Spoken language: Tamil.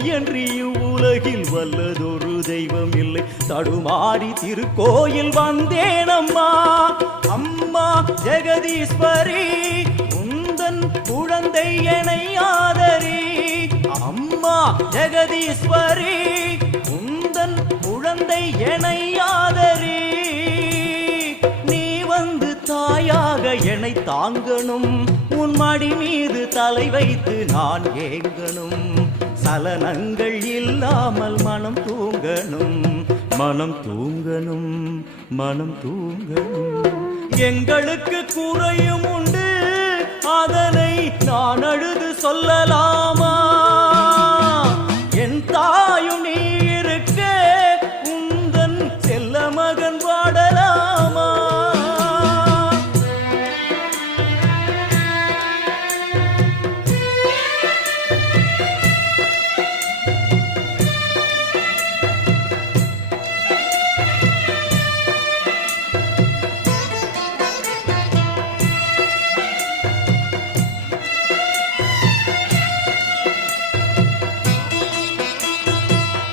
உனையன்றி உலகில் வல்லதொரு தெய்வம் இல்லை. தடுமாறி திருக்கோயில் வந்தேனம்மா. அம்மா ஜெகதீஸ்வரி உந்தன் குழந்தை என்னை ஆதரி. அம்மா ஜெகதீஸ்வரி உந்தன் குழந்தை என்னை ஆதரி. நீ வந்து தாயாக என்னை தாங்கணும். உன் மடி மீது தலை வைத்து நான் ஏங்கணும். சலனங்கள் இல்லாமல் மனம் தூங்கணும். மனம் தூங்கணும். மனம் தூங்கணும். எங்களுக்கு குறையும் உண்டு, அதனை நான் அழுது சொல்லலாமா?